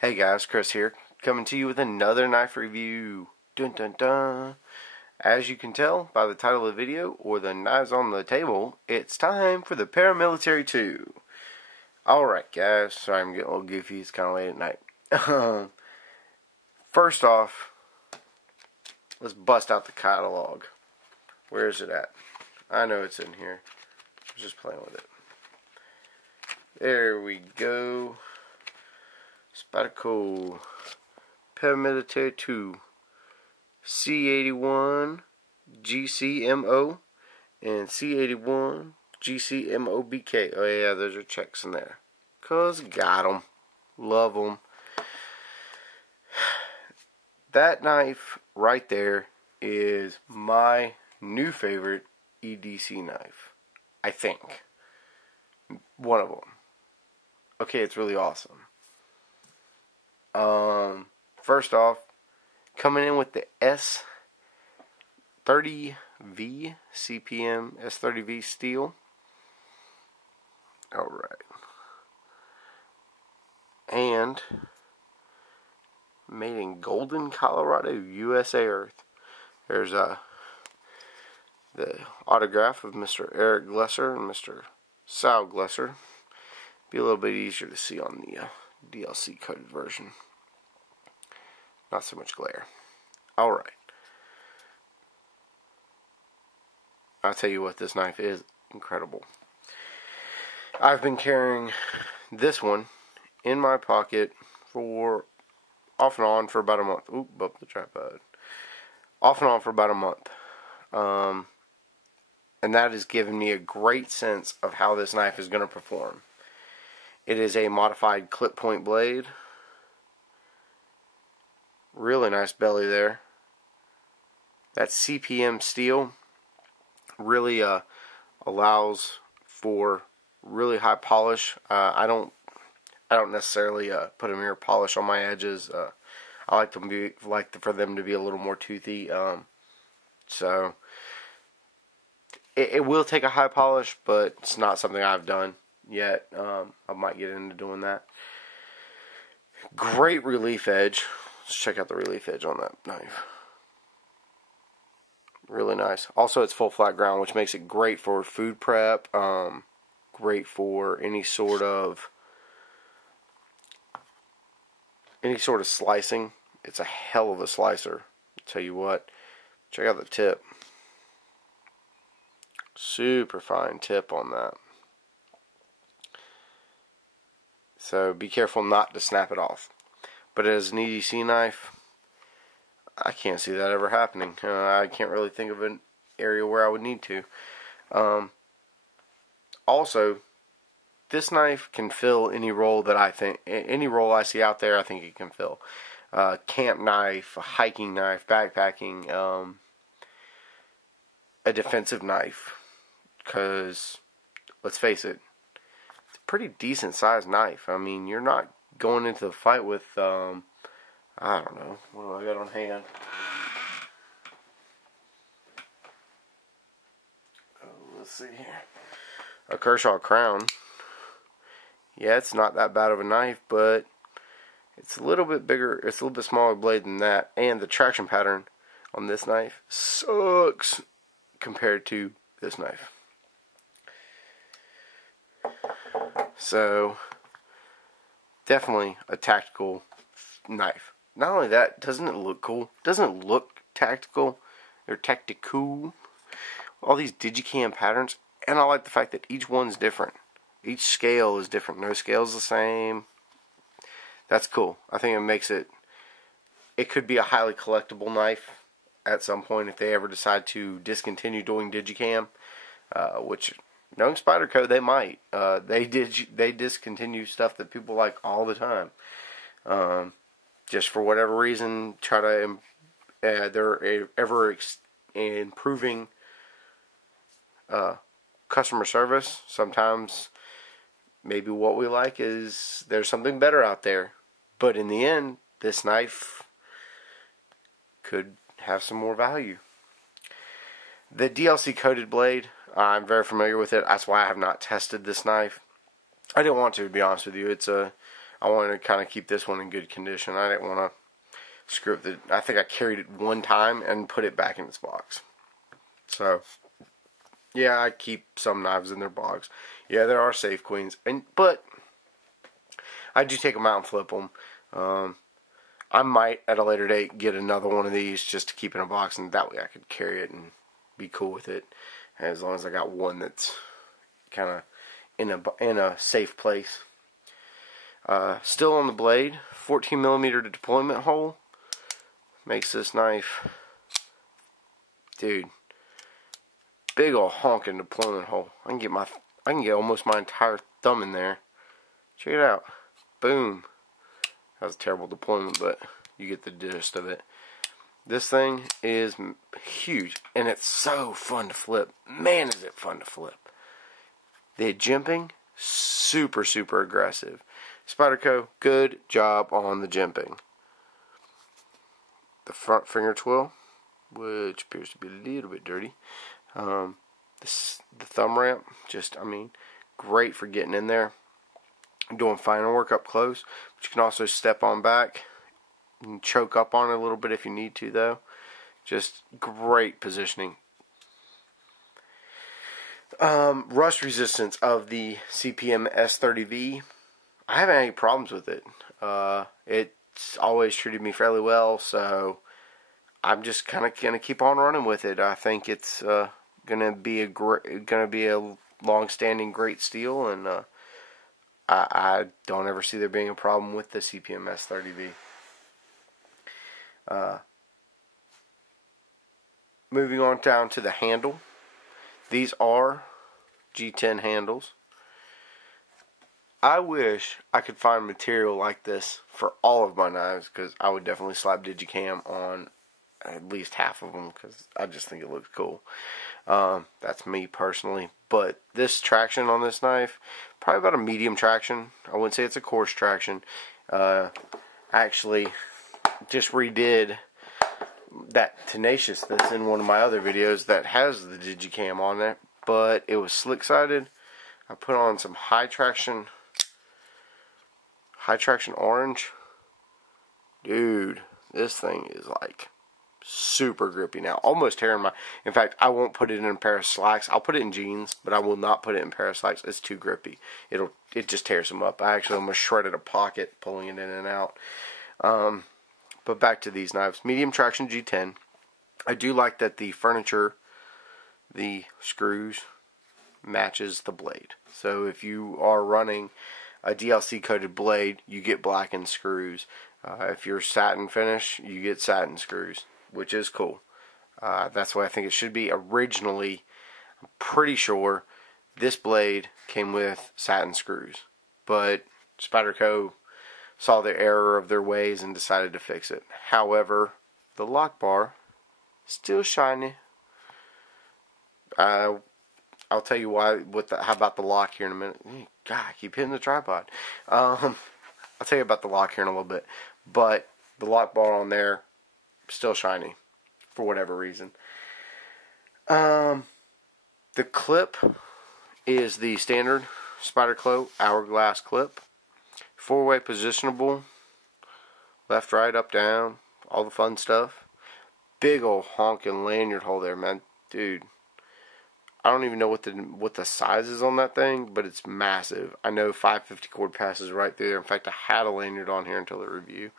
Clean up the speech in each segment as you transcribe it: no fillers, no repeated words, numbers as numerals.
Hey guys, Chris here, coming to you with another knife review. Dun dun dun. As you can tell by the title of the video or the knives on the table, it's time for the Paramilitary 2. Alright guys, sorry I'm getting a little goofy, it's kind of late at night. First off, let's bust out the catalog. Where is it at? I know it's in here. I'm just playing with it. There we go. Spyderco Paramilitary 2 C81 GCMO and C81 GCMOBK. Oh yeah, those are checks in there. Cause got them. Love them. That knife right there is my new favorite EDC knife. I think. One of them. Okay, it's really awesome. First off, coming in with the S30V CPM S30V steel. Alright. And made in Golden, Colorado, USA Earth. There's the autograph of Mr. Eric Glesser and Mr. Sal Glesser. Be a little bit easier to see on the DLC coded version. Not so much glare. Alright. I'll tell you what, this knife is incredible. I've been carrying this one in my pocket for off and on for about a month. Oop, bumped the tripod. Off and on for about a month. And that has given me a great sense of how this knife is going to perform. It is a modified clip point blade. Really nice belly there. That CPM steel really allows for really high polish. I don't necessarily put a mirror polish on my edges. I like for them to be a little more toothy. So it will take a high polish, but it's not something I've done yet. I might get into doing that. Great relief edge. Let's check out the relief edge on that knife. Really nice. Also, it's full flat ground, which makes it great for food prep. Great for any sort of slicing. It's a hell of a slicer. I'll tell you what. Check out the tip. Super fine tip on that. So be careful not to snap it off. But as an EDC knife, I can't see that ever happening. I can't really think of an area where I would need to. Also, this knife can fill any role that any role I see out there, I think it can fill. Camp knife, a hiking knife, backpacking, a defensive knife. Because, let's face it, it's a pretty decent sized knife. I mean, you're not going into the fight with, I don't know, what do I got on hand? Let's see here. A Kershaw Crown. Yeah, it's not that bad of a knife, but it's a little bit bigger, it's a little bit smaller blade than that, and the traction pattern on this knife sucks compared to this knife. So, definitely a tactical knife. Not only that, doesn't it look cool? Doesn't it look tactical? Or tactical? All these digicam patterns. And I like the fact that each one's different. Each scale is different. No scale's the same. That's cool. I think it makes it... It could be a highly collectible knife at some point if they ever decide to discontinue doing digicam. Which... knowing Spyderco, they might. They discontinue stuff that people like all the time. Just for whatever reason, try to they're ever improving customer service. Sometimes maybe what we like is there's something better out there. But in the end, this knife could have some more value. The DLC coated blade, I'm very familiar with it. That's why I have not tested this knife. I didn't want to be honest with you. It's a I wanted to kind of keep this one in good condition. I didn't want to screw up the... I think I carried it one time and put it back in its box. So, yeah, I keep some knives in their box. Yeah, there are safe queens, but I do take them out and flip them. I might, at a later date, get another one of these just to keep in a box, and that way I could carry it and be cool with it, as long as I got one that's kind of in a safe place. Still on the blade, 14mm deployment hole makes this knife, dude, big ol' honking deployment hole. I can get almost my entire thumb in there. Check it out. Boom. That was a terrible deployment, but you get the gist of it. This thing is huge, and it's so fun to flip. Man, is it fun to flip. The jimping, super, super aggressive. Spyderco, good job on the jimping. The front finger twill, which appears to be a little bit dirty. The thumb ramp, great for getting in there. Doing final work up close, but you can also step on back and choke up on it a little bit if you need to, though. Just great positioning. Rust resistance of the CPM S30V, I haven't had any problems with it. It's always treated me fairly well, so I'm just kind of gonna keep on running with it. I think it's gonna be a long-standing great steel, and I don't ever see there being a problem with the CPM S30V. Moving on down to the handle. These are G10 handles. I wish I could find material like this for all of my knives, because I would definitely slap Digicam on at least half of them, because I just think it looks cool. That's me personally. But this traction on this knife, probably about a medium traction. I wouldn't say it's a coarse traction. I actually just redid that Tenacious that's in one of my other videos that has the Digicam on it, but it was slick sided. I put on some high traction orange. Dude, this thing is like super grippy now, almost tearing my... In fact, I won't put it in a pair of slacks. I'll put it in jeans, but I will not put it in a pair of slacks. It's too grippy. It just tears them up. I actually almost shredded a pocket pulling it in and out. But back to these knives. Medium traction G10. I do like that the furniture, the screws, matches the blade. So if you are running a DLC coated blade, you get blackened screws. If you're satin finish, you get satin screws, which is cool. That's what I think it should be. Originally, I'm pretty sure this blade came with satin screws, but Spyderco saw the error of their ways and decided to fix it. However, the lock bar still shiny. I'll tell you why. How about the lock here in a minute? God, I keep hitting the tripod. I'll tell you about the lock here in a little bit. But the lock bar on there, still shiny, for whatever reason. The clip is the standard Spyderco hourglass clip. 4-way positionable. Left, right, up, down. All the fun stuff. Big ol' honking lanyard hole there, man. Dude. I don't even know what the size is on that thing, but it's massive. I know 550 cord passes right through there. In fact, I had a lanyard on here until the review.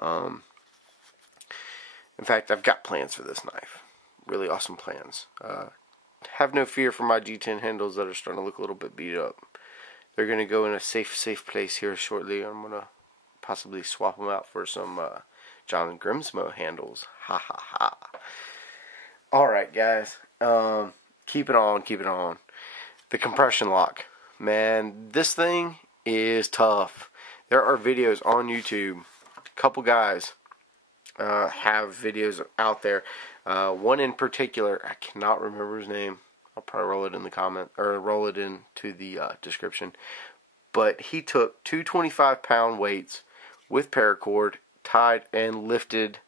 In fact, I've got plans for this knife. Really awesome plans. Have no fear for my G10 handles that are starting to look a little bit beat up. They're going to go in a safe place here shortly. I'm going to possibly swap them out for some John Grimsmo handles. Ha ha ha. Alright, guys. Keep it on. The compression lock. Man, this thing is tough. There are videos on YouTube. A couple guys have videos out there. One in particular, I cannot remember his name. I'll probably roll it in the comment, or roll it into the description. But he took two 25-pound weights with paracord, tied and lifted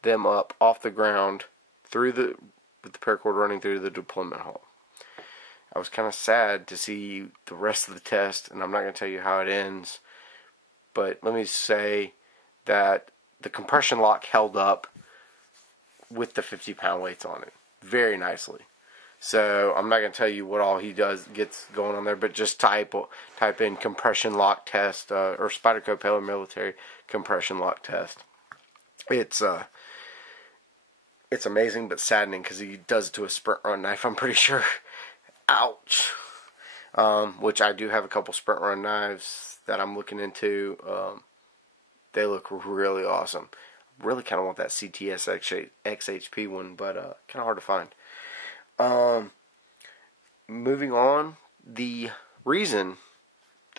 them up off the ground with the paracord running through the deployment hole. I was kind of sad to see the rest of the test, and I'm not going to tell you how it ends, but let me say that the compression lock held up with the 50-pound weights on it very nicely. So I'm not going to tell you what all he gets going on there, but just type in compression lock test or Spyderco Paramilitary compression lock test. It's amazing but saddening because he does it to a sprint run knife, I'm pretty sure. Ouch. Which I do have a couple sprint run knives that I'm looking into. They look really awesome. Really kind of want that CTS XHP one, but kind of hard to find. Moving on, the reason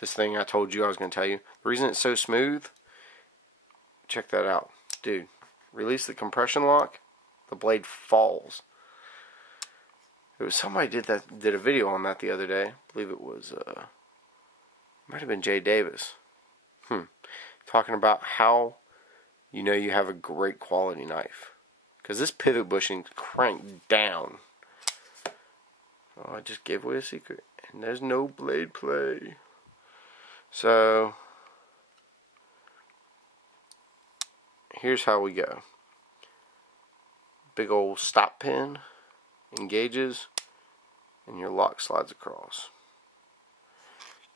this thing I told you I was going to tell you, the reason it's so smooth, check that out. Dude, release the compression lock, the blade falls. It was somebody did a video on that the other day. I believe it was might have been Jay Davis. Talking about how you know you have a great quality knife. Because this pivot bushing cranked down. Oh, I just gave away a secret. And there's no blade play. So, here's how we go. Big old stop pin engages, and your lock slides across.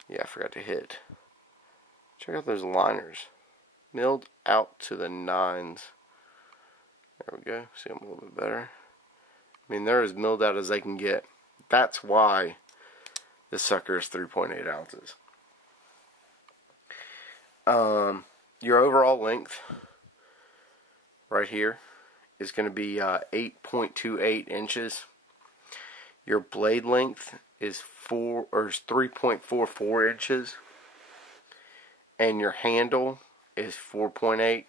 Yeah, I forgot to hit. Check out those liners. Milled out to the 9s. There we go. See them a little bit better. I mean, they're as milled out as they can get. That's why this sucker is 3.8 ounces. Your overall length right here is going to be 8.28 inches. Your blade length is 3.44 inches, and your handle is 4.8.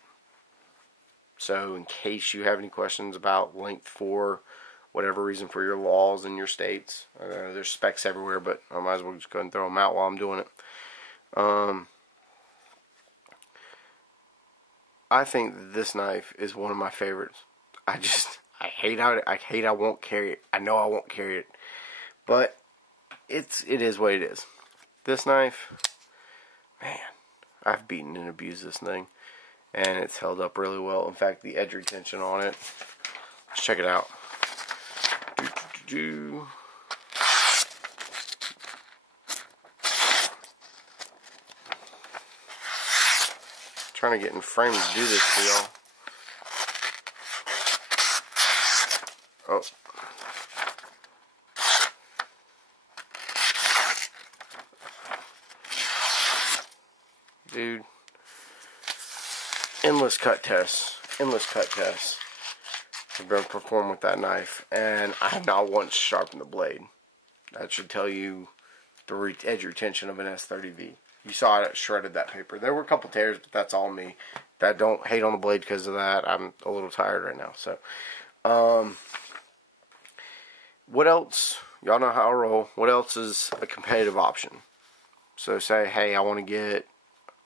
So in case you have any questions about length for whatever reason for your laws in your states, there's specs everywhere, but I might as well just go ahead and throw them out while I'm doing it. I think this knife is one of my favorites. I hate I won't carry it. I know I won't carry it, but it is what it is. This knife, man, I've beaten and abused this thing, and it's held up really well. In fact, the edge retention on it, let's check it out. Trying to get in frame to do this for y'all. Oh. Dude. Endless cut tests. I've been performed with that knife, and I have not once sharpened the blade. That should tell you the edge retention of an S30V. You saw it shredded that paper. There were a couple tears, but that's all me. That don't hate on the blade because of that. I'm a little tired right now. So, what else? Y'all know how I roll. What else is a competitive option? So say, hey, I want to get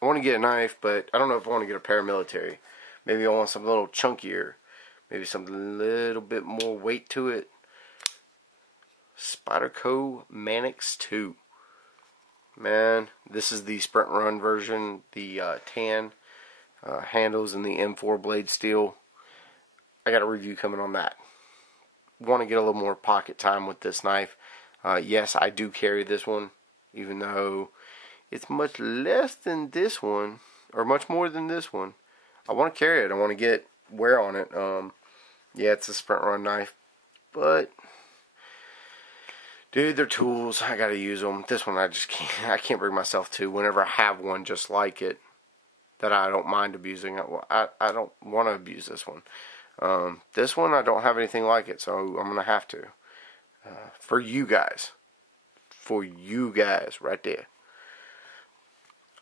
a knife, but I don't know if I want to get a paramilitary. Maybe I want something a little chunkier. Maybe something a little bit more weight to it. Spyderco Manix 2. Man, this is the sprint run version. The tan handles and the M4 blade steel. I got a review coming on that. Want to get a little more pocket time with this knife. Yes, I do carry this one, even though it's much less than this one, or much more than this one. I want to carry it. I want to get wear on it. Yeah, it's a sprint run knife, but dude, they're tools. I gotta use them. This one I just can't. I can't bring myself to. Whenever I have one just like it, that I don't mind abusing. I don't want to abuse this one. This one I don't have anything like it, so I'm gonna have to. For you guys, right there.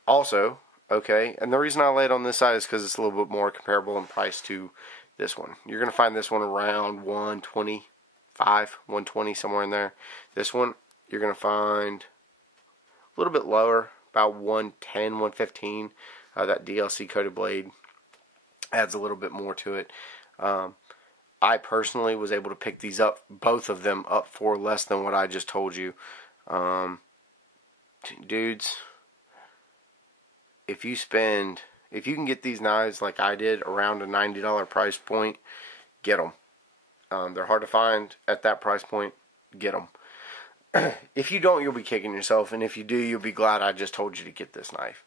Also, okay, and the reason I lay it on this side is because it's a little bit more comparable in price to this one. You're gonna find this one around 125, 120, somewhere in there. This one you're gonna find a little bit lower, about 110, 115. That DLC coated blade adds a little bit more to it. I personally was able to pick these up, both of them up, for less than what I just told you. Dudes, if you can get these knives like I did around a $90 price point, get them. They're hard to find at that price point. Get them. If you don't, you'll be kicking yourself, and if you do, you'll be glad I just told you to get this knife.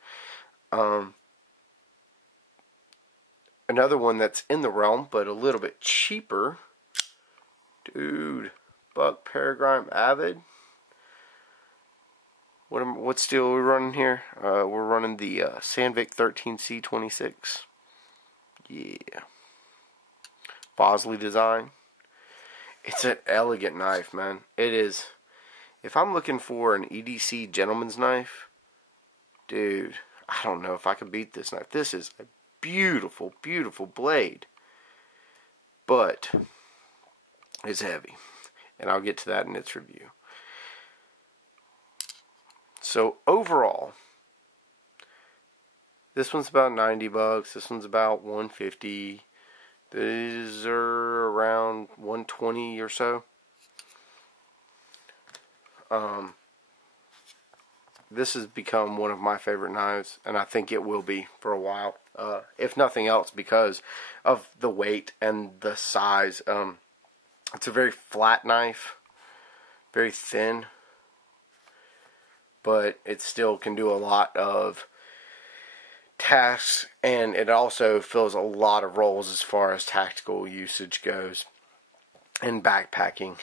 Another one that's in the realm, but a little bit cheaper. Dude, Buck Paragrime Avid. What steel are we running here? We're running the Sandvik 13C26. Yeah. Bosley design. It's an elegant knife, man. It is. If I'm looking for an EDC gentleman's knife, dude, I don't know if I can beat this knife. This is a beautiful, beautiful blade. But it's heavy. And I'll get to that in its review. So overall, this one's about $90. This one's about $150. These are around $120 or so. This has become one of my favorite knives, and I think it will be for a while. If nothing else, because of the weight and the size. It's a very flat knife, very thin, but it still can do a lot of tasks, and it also fills a lot of roles as far as tactical usage goes and backpacking.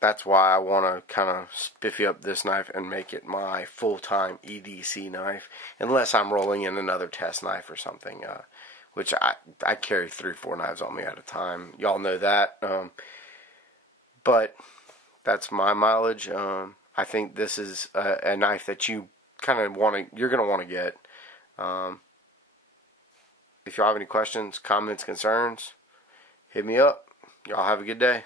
That's why I want to kind of spiffy up this knife and make it my full-time EDC knife, unless I'm rolling in another test knife or something, which I carry 3-4 knives on me at a time. Y'all know that. But that's my mileage. I think this is a knife that you kind of you're going to want to get. If y'all have any questions, comments, concerns, hit me up. Y'all have a good day.